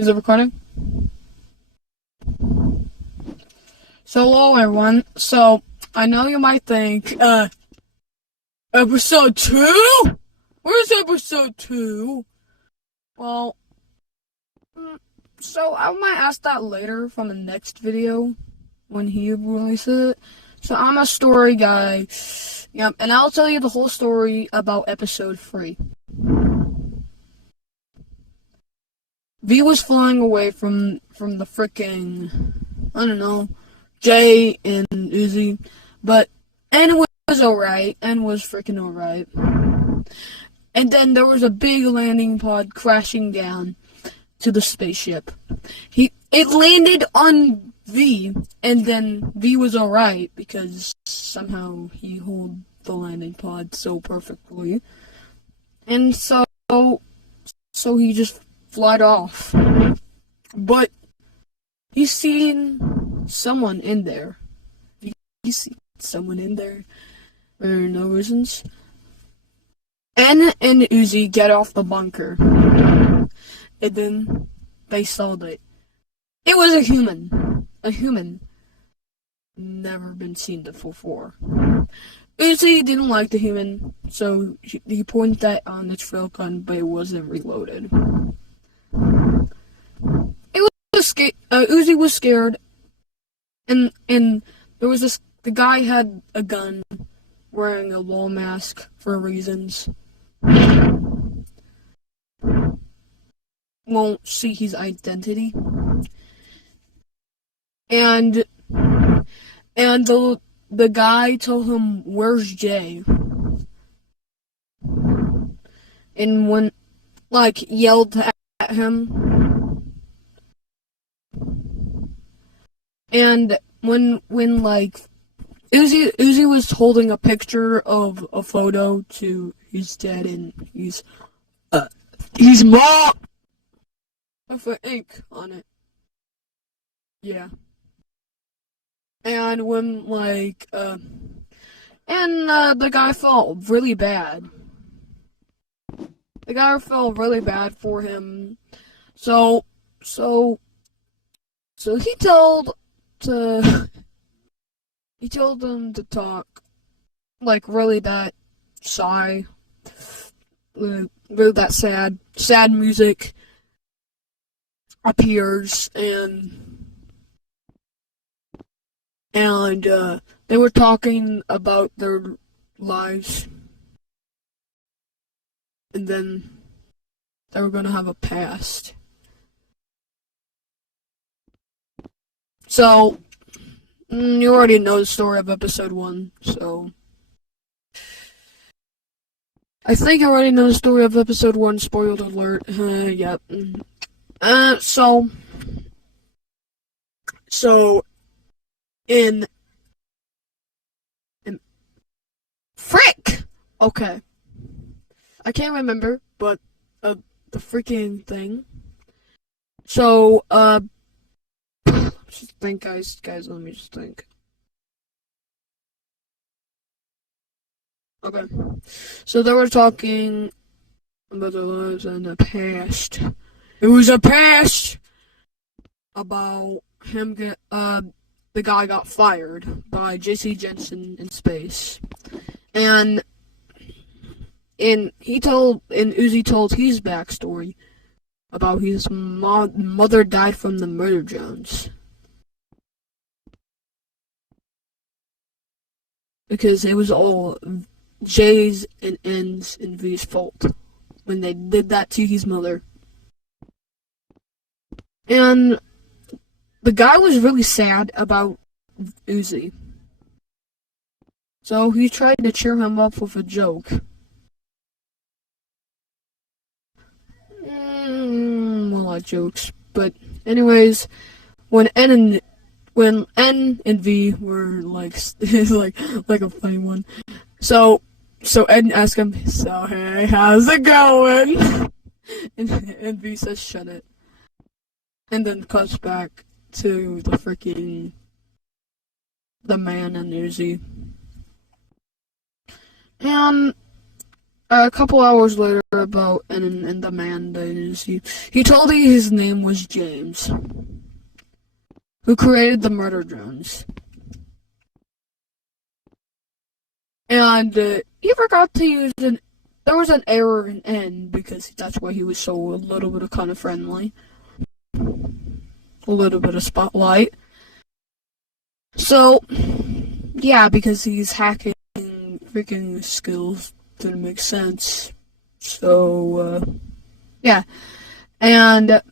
Is it recording? So, hello everyone. So, I know you might think, episode 2? Where's episode 2? Well, so I might ask that later from the next video when he releases it. So, I'm a story guy. Yep, and I'll tell you the whole story about episode 3. V was flying away from the fricking, I don't know, Jay and Uzi, but N was alright. N was freaking alright. And then there was a big landing pod crashing down to the spaceship. It landed on V, and then V was alright because somehow he held the landing pod so perfectly. And so he just flied off. But he's seen someone in there. He's seen someone in there for no reasons. N and Uzi get off the bunker. And then they saw that it was a human. A human. Never been seen before. Uzi didn't like the human, so he pointed that on the trail gun, but it wasn't reloaded. Uzi was scared, and there was the guy had a gun, wearing a wall mask for reasons. Won't see his identity, and the guy told him, "Where's Jay?" And when yelled at him. And when Uzi was holding a picture of a photo to his dad, and he's mom with an ink on it. Yeah. And when the guy felt really bad. The guy felt really bad for him. So he told them to talk really that sigh, really that sad music appears, and they were talking about their lives, and then they were gonna have a past. So, you already know the story of episode 1, so I think I already know the story of episode 1, spoiled alert, yep. So, in frick! Okay. I can't remember, but, the freaking thing. So, just think, guys, let me just think. Okay. So they were talking about their lives in the past. It was a past about him the guy got fired by J.C. Jensen in space. And Uzi told his backstory about his mother died from the murder drones. Because it was all J's and N's and V's fault when they did that to his mother. And the guy was really sad about Uzi. So he tried to cheer him up with a joke. A lot of jokes. But anyways, when N and V were like a funny one. So Ed asked him, "So hey, how's it going?" and V says, "Shut it." And then cuts back to the man and Uzi. And a couple hours later, her about and the man that is he told her his name was James, who created the murder drones. And he forgot to use there was an error in N because that's why he was so a little bit of kind of friendly. A little bit of spotlight. So, yeah, because he's hacking freaking skills didn't make sense. So, yeah. And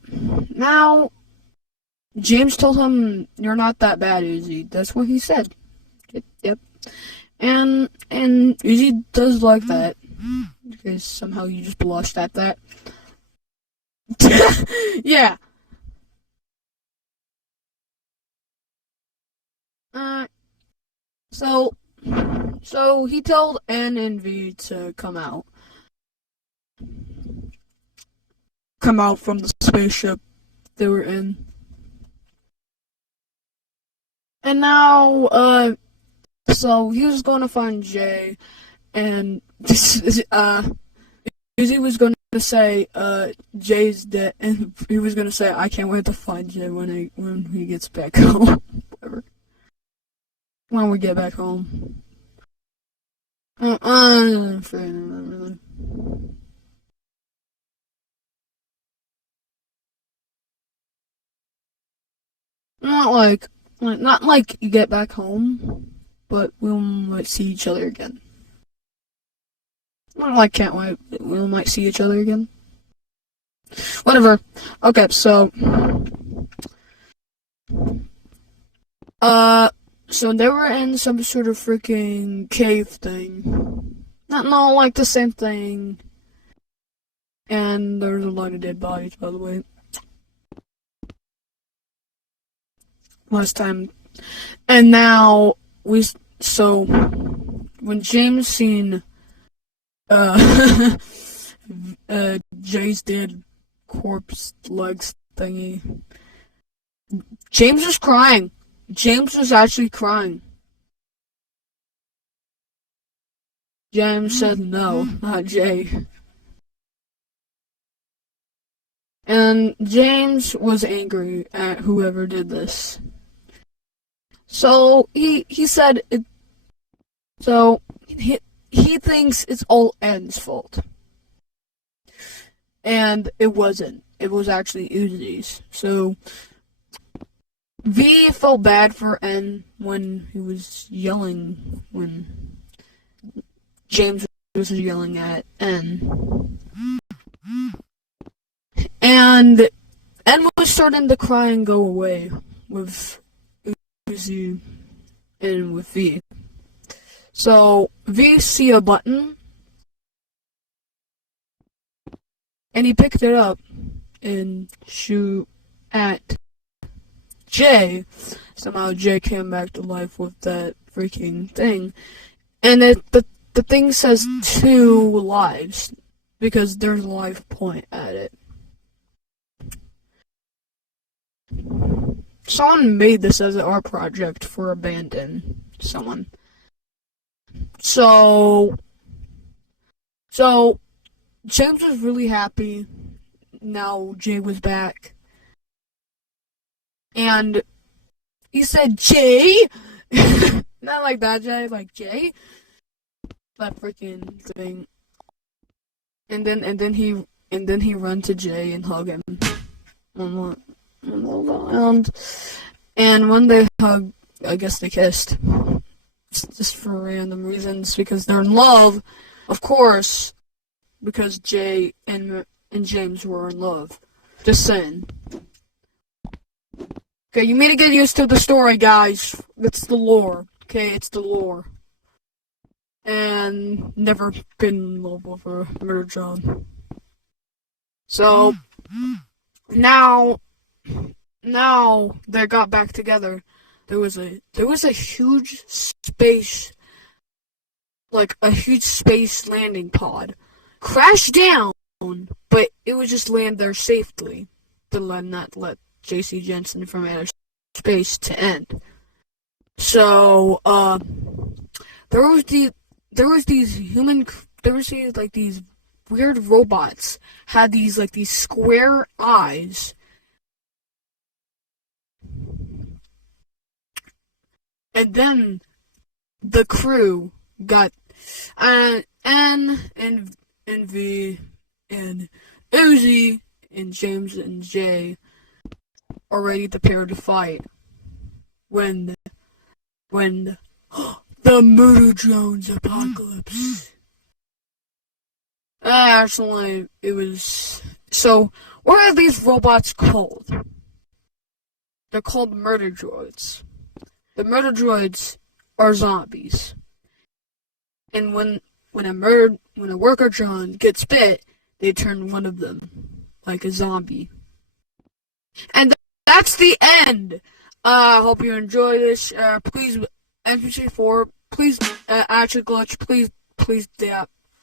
now, James told him, "You're not that bad, Uzi." That's what he said. Yep. And Uzi does like that. Because somehow you just blushed at that. Yeah. So he told N and V to come out from the spaceship they were in. And now, so he was going to find Jay, and Uzi was going to say, Jay's dead, and he was going to say, "I can't wait to find Jay when he gets back home." Whatever. When we get back home. Not like you get back home, but we might see each other again. Not like can't wait, we might see each other again. Whatever. Okay, so so they were in some sort of freaking cave thing. Not like the same thing. And there's a lot of dead bodies, by the way. Last time. And now so when James seen Jay's dead corpse legs thingy, James was crying. James was actually crying. James said no, not Jay. And James was angry at whoever did this. So he said it. So he thinks it's all N's fault, and it wasn't. It was actually Uzi's. So V felt bad for N when he was yelling when James was yelling at N. And N was starting to cry and go away with Uzi and with V. So V see a button and he picked it up and shoot at Jay. Somehow Jay came back to life with that freaking thing. And the thing says 2 lives because there's a life point at it. Someone made this as an art project for Abandon. Someone. So James was really happy now Jay was back. And he said, "Jay!" Not like that Jay, like Jay. That freaking thing. And then he run to Jay and hug him. And when they hugged, I guess they kissed. Just for random reasons, because they're in love, of course, because Jay and James were in love. Just saying. Okay, you need to get used to the story, guys. It's the lore. Okay, it's the lore. And never been in love with a murder drone. So now they got back together. There was a huge space, like a huge space landing pod, crashed down, but it would just land there safely to not let J.C. Jensen from outer space to end. So there was these weird robots had these square eyes. And then the crew got N and V and Uzi and James and Jay are ready to prepare to fight when the murder drones apocalypse. Actually, it was... So, what are these robots called? They're called murder droids. The murder droids are zombies. And when a worker drone gets bit, they turn one of them like a zombie. And that's the end! I hope you enjoy this. Please, episode 4, please, actually glitch, please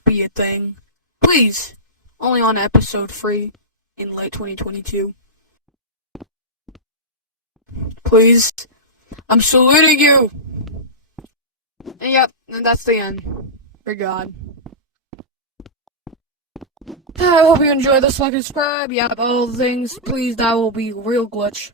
be a thing. Please! Only on episode 3 in late 2022. Please. I'm saluting you! And yep, and that's the end. For God. I hope you enjoyed this. Like and subscribe. Yep, all the things. Please, that will be real glitch.